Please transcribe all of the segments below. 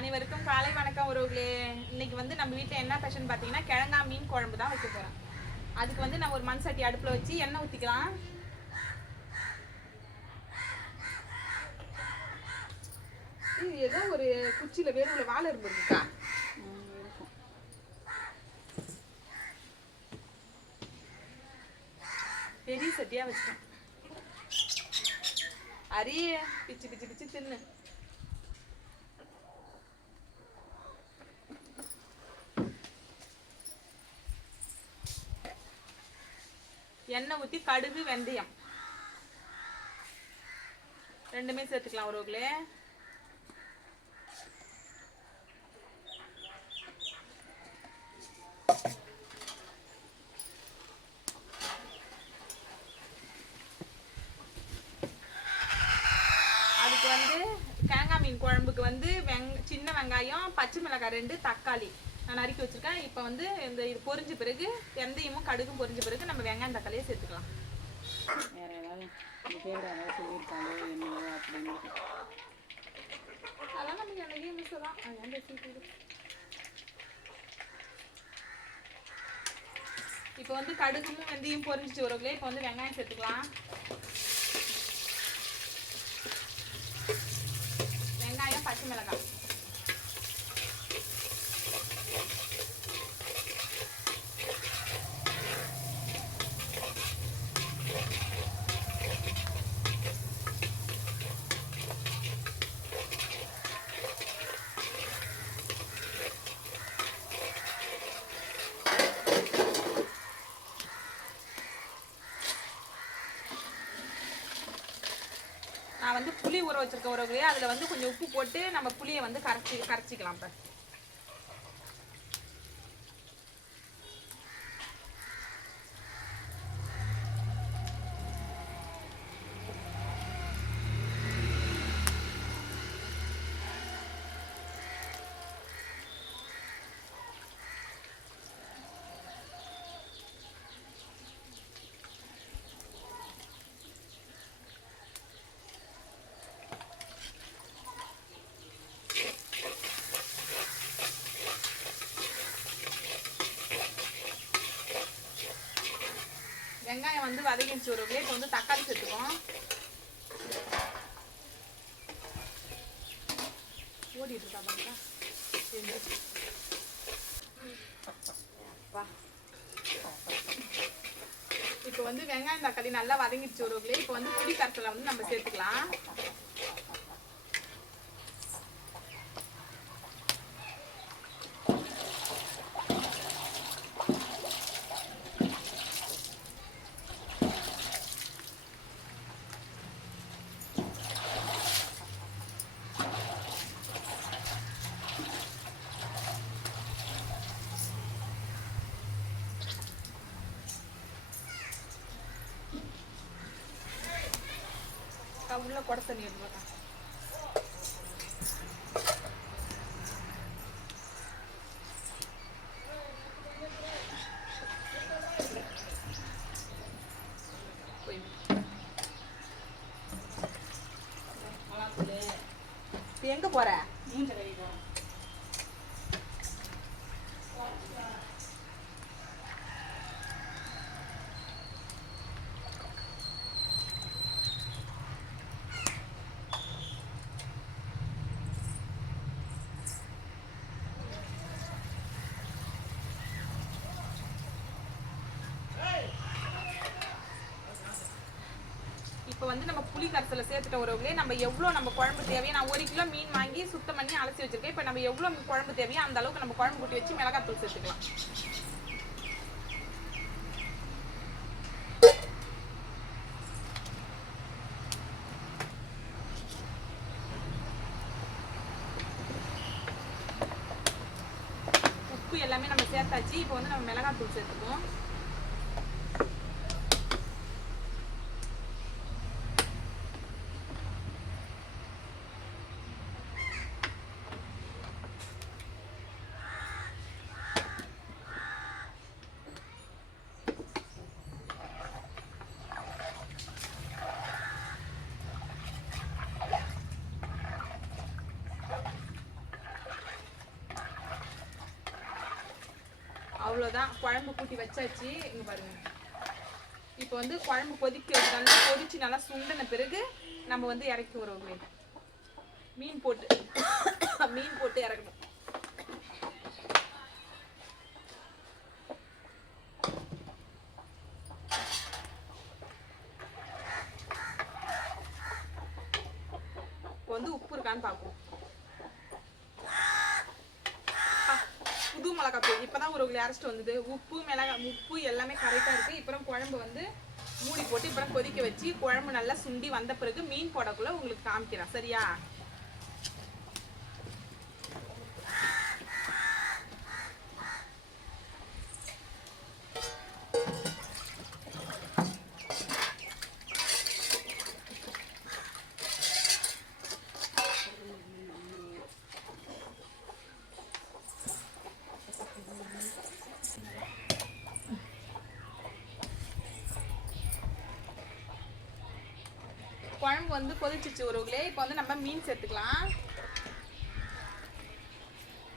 அனைவருக்கும் காலை வணக்கம் உறவுகளே. இன்னைக்கு வந்து நம்ம வீட்டில் என்ன ஸ்பெஷல் பார்த்தீங்கன்னா கிழங்கா மீன் குழம்பு தான் வைக்க போகிறோம். அதுக்கு வந்து நம்ம ஒரு மண் சட்டி அடுப்பில் வச்சு எண்ணெய் ஊற்றிக்கலாம். இது ஏதோ ஒரு குச்சியில் வேணும்ல வாழை எறும்பு இருக்கா? பெரிய சட்டியாக வச்சுட்டோம். அரிய பிச்சு பிச்சு பிச்சு தின்னு. எண்ணெய் ஊற்றி கடுகு வெந்தயம் ரெண்டுமே சேர்த்துக்கலாம் உறவுகளே. அதுக்கு வந்து தேங்காய் மீன் குழம்புக்கு வந்து சின்ன வெங்காயம், பச்சை மிளகாய் 2, தக்காளி நான் நறுக்கி வச்சிருக்கேன். இப்போ வந்து இது பொரிஞ்ச பிறகு வெந்தயமும் கடுகும் பொரிஞ்ச பிறகு நம்ம வெங்காயம் தக்காளியை சேர்த்துக்கலாம். வேற ஏதாவது சொல்லியிருக்காங்க என்னவோ அப்படின்னு அதெல்லாம் நமக்கு நிறைய மிஸ் தான். இப்போ வந்து கடுகும் வெந்தயம் பொரிஞ்சிச்சு உறவுகளே. இப்போ வந்து வெங்காயம் சேர்த்துக்கலாம். வெங்காயம், பச்சை மிளகாய் நான் வந்து புளி ஊற வச்சிருக்க உறவுகளே. அதில் வந்து கொஞ்சம் உப்பு போட்டு நம்ம புளியை வந்து கரைச்சிக்கலாம். இப்போ வெங்காயம் வந்து வதங்கிச்சு உறவுகளே. இப்போ வந்து தக்காளி சேர்த்துக்கோம். ஓடிட்டு இருக்கா பாருங்க. இப்போ வந்து வெங்காயம் தக்காளி நல்லா வதங்கிடுச்சு உறவுகளே. இப்போ வந்து புளி கரைசலை வந்து நம்ம சேர்த்துக்கலாம். உள்ள குட தண்ணி எடுத்துக்கலாம். எங்க போற? இப்போ வந்து நம்ம புளி கரைசலை சேர்த்துட்ட உறவுகளே. நம்ம எவ்வளோ நம்ம குழம்பு தேவையோ, நான் 1 கிலோ மீன் வாங்கி சுத்தம் பண்ணி அலசி வச்சிருக்கேன். இப்போ நம்ம எவ்வளோ குழம்பு தேவையோ அந்த அளவுக்கு நம்ம குழம்பு கூட்டி வச்சு மிளகாத்தூள் சேர்த்துக்கலாம். உப்பு எல்லாமே நம்ம சேர்த்தாச்சு. இப்போ வந்து நம்ம மிளகாத்தூள் சேர்த்துக்குவோம். அவ்வளோதான், குழம்பு கூட்டி வச்சாச்சு. இங்கே பாருங்க. இப்போ வந்து குழம்பு நல்லா கொதிச்சு நல்லா சுண்டின பிறகு நம்ம வந்து இறக்கி வருவோமே, மீன் போட்டு இறக்கணும். இப்போ வந்து உப்பு இருக்கான்னு பார்ப்போம். புது மிளகாத்தூள் இப்பதான் ஒரு அரைச்சிட்டு வந்தது. உப்பு எல்லாமே கரெக்டா இருக்கு. இப்போ குழம்பு வந்து மூடி போட்டு இப்போ கொதிக்க வச்சு குழம்பு நல்லா சுண்டி வந்த பிறகு மீன் போடக்குள்ள உங்களுக்கு காமிக்கிறேன். சரியா? குழம்பு வந்து கொதிச்சிச்சு ஒருவங்களே. இப்போ வந்து நம்ம மீன் சேர்த்துக்கலாம்.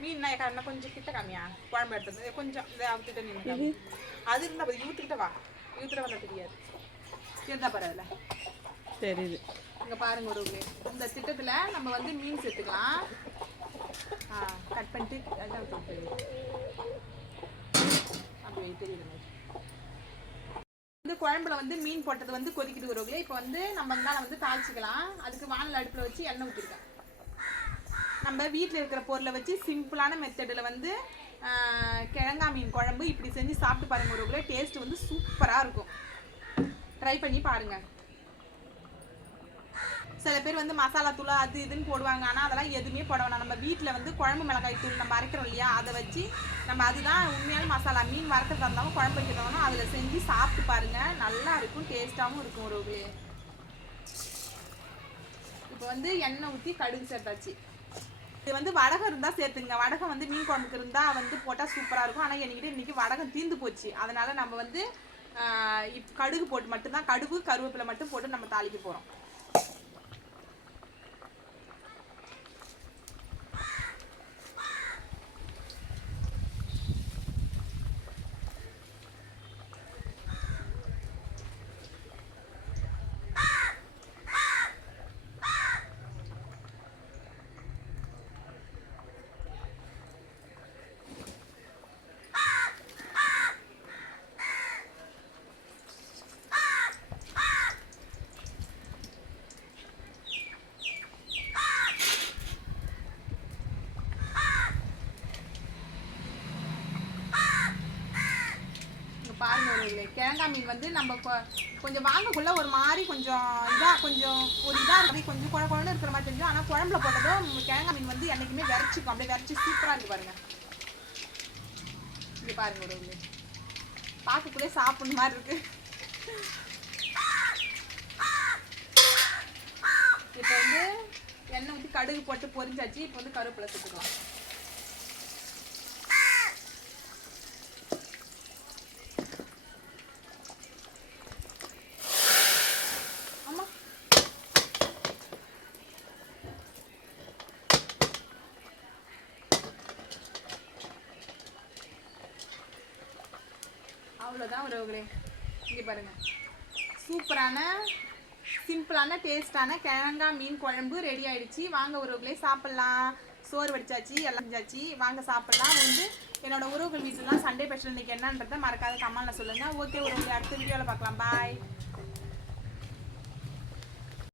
மீன் நான் கொஞ்சம் கிட்ட காமியா, குழம்பு எடுத்தது கொஞ்சம் இதை அவுத்துட்டு நின்று அது இருந்தா யூத்துக்கிட்ட வா, யூத்துட்டு வந்தா தெரியாது, இருந்தா பரவாயில்ல தெரியுது. இங்கே பாருங்க ஒருவங்களே, இந்த திட்டத்தில் நம்ம வந்து மீன் சேர்த்துக்கலாம். கட் பண்ணிட்டு அப்படி தெரியுது. வந்து குழம்புல வந்து மீன் போட்டது வந்து கொதிக்கிட்டு வருவங்களே. இப்போ வந்து நம்ம வந்து தாளிச்சிக்கலாம். அதுக்கு வானல் அடுப்பில் வச்சு எண்ணெய் ஊற்றிருக்கேன். நம்ம வீட்டில் இருக்கிற பொருளை வச்சு சிம்பிளான மெத்தடில் வந்து கிழங்கா மீன் குழம்பு இப்படி செஞ்சு சாப்பிட்டு பாருங்க ஒருவங்களே. டேஸ்ட் வந்து சூப்பராக இருக்கும். ட்ரை பண்ணி பாருங்க. சில பேர் வந்து மசாலா தூள் அது இதுன்னு போடுவாங்க. ஆனால் அதெல்லாம் எதுவுமே போட வேணாம். நம்ம வீட்டில் வந்து குழம்பு மிளகாய் தூள் நம்ம அரைக்கிறோம் இல்லையா, அதை வச்சு நம்ம அதுதான் உண்மையான மசாலா. மீன் வறுக்கிறதா இருந்தாலும் குழம்பு வைக்கிறதாலும் அதில் செஞ்சு சாப்பிட்டு பாருங்கள். நல்லா இருக்கும், டேஸ்ட்டாகவும் இருக்கும் ஒருவங்களே. இப்போ வந்து எண்ணெய் ஊற்றி கடுகு சேர்த்தாச்சு. இது வந்து வடகம் இருந்தால் சேர்த்துங்க. வடகம் வந்து மீன் குழம்புக்கு இருந்தால் வந்து போட்டால் சூப்பராக இருக்கும். ஆனால் என்கிட்ட இன்றைக்கி வடகம் தீர்ந்து போச்சு. அதனால் நம்ம வந்து கடுகு போட்டு மட்டும்தான், கடுகு கருவேப்பிலை மட்டும் போட்டு நம்ம தாளிக்க போகிறோம். பாருங்க ஒருவர்களே, கிழங்கா மீன் வந்து நம்ம கொஞ்சம் வாங்கக்குள்ள ஒரு மாதிரி கொஞ்சம் ஒரு இதாக இருக்கிறது, கொஞ்சம் குழம்பு இருக்கிற மாதிரி தெரிஞ்சு. ஆனால் குழம்புல போட்டதும் கிழங்கா மீன் வந்து என்றைக்குமே விரைச்சிக்கும். அப்படியே விரைச்சி சூப்பராக இருக்கு பாருங்க. இங்கே பாருங்க ஒருவர்களே, பார்க்கக்குள்ளே சாப்பிட்ற மாதிரி இருக்கு. இப்போ வந்து எண்ணெய் ஊற்றி கடுகு போட்டு பொரிஞ்சாச்சு. இப்போ வந்து கருவேப்பிலை சேர்த்துக்கலாம். அவ்வளோதான் உறவுகளே. இங்கே பாருங்கள், சூப்பரான சிம்பிளான டேஸ்டான கிழங்கா மீன் குழம்பு ரெடி ஆகிடுச்சு. வாங்க உறவுகளே சாப்பிட்லாம். சோறு வடிச்சாச்சு, எல்லாம் செஞ்சாச்சு, வாங்க சாப்பிட்லாம். வந்து என்னோட உறவுகள் வீட்டிலலாம் சண்டே ஸ்பெஷல் இன்றைக்கி என்னன்றதை மறக்காத கமெண்ட்டில் சொல்லுங்கள். ஓகே உறவுகளே, அடுத்த வீடியோவில் பார்க்கலாம். பாய்.